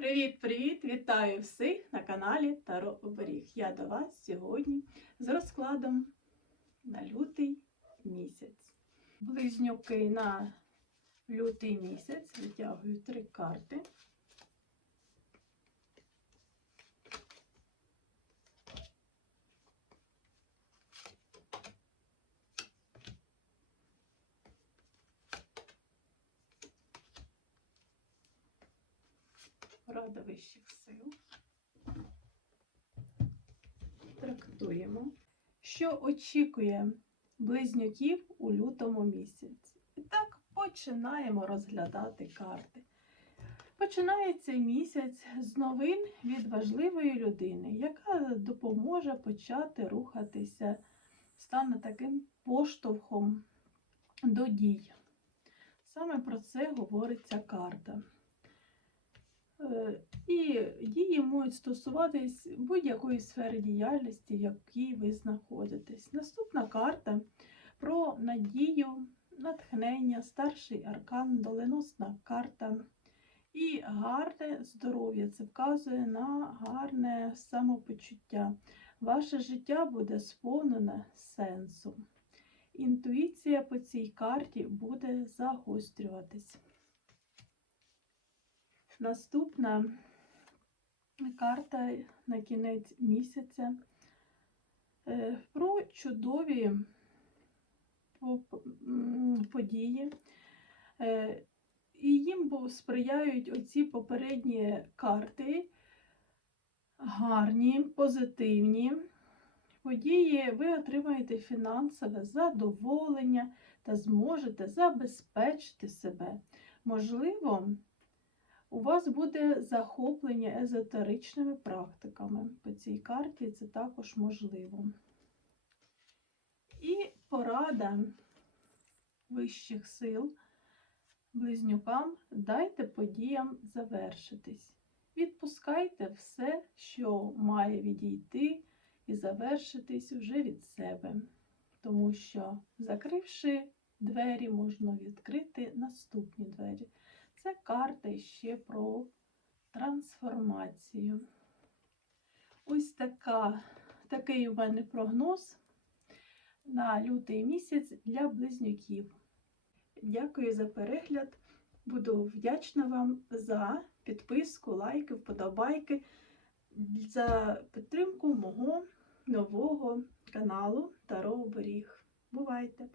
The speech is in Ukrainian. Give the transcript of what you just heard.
Привіт-привіт! Вітаю всіх на каналі Таро Оберіг. Я до вас сьогодні з розкладом на лютий місяць. Близнюки на лютий місяць витягую три карти. Рада вищих сил. Трактуємо, що очікує близнюків у лютому місяці. І так починаємо розглядати карти. Починається місяць з новин від важливої людини, яка допоможе почати рухатися, стане таким поштовхом до дій. Саме про це говорить ця карта. І дії можуть стосуватись будь-якої сфери діяльності, в якій ви знаходитесь. Наступна карта про надію, натхнення, старший аркан, доленосна карта і гарне здоров'я. Це вказує на гарне самопочуття. Ваше життя буде сповнене сенсом. Інтуїція по цій карті буде загострюватись. Наступна карта на кінець місяця е, про чудові події. Е, І їм сприяють оці попередні карти, гарні, позитивні події. Ви отримаєте фінансове задоволення та зможете забезпечити себе. Можливо, у вас буде захоплення езотеричними практиками. По цій карті це також можливо. І порада вищих сил близнюкам дайте подіям завершитись. Відпускайте все, що має відійти і завершитись вже від себе. Тому що, закривши двері, можна відкрити наступні двері. Це карта ще про трансформацію. Ось така, такий у мене прогноз на лютий місяць для близнюків. Дякую за перегляд. Буду вдячна вам за підписку, лайки, вподобайки, за підтримку мого нового каналу Таро Оберіг. Бувайте!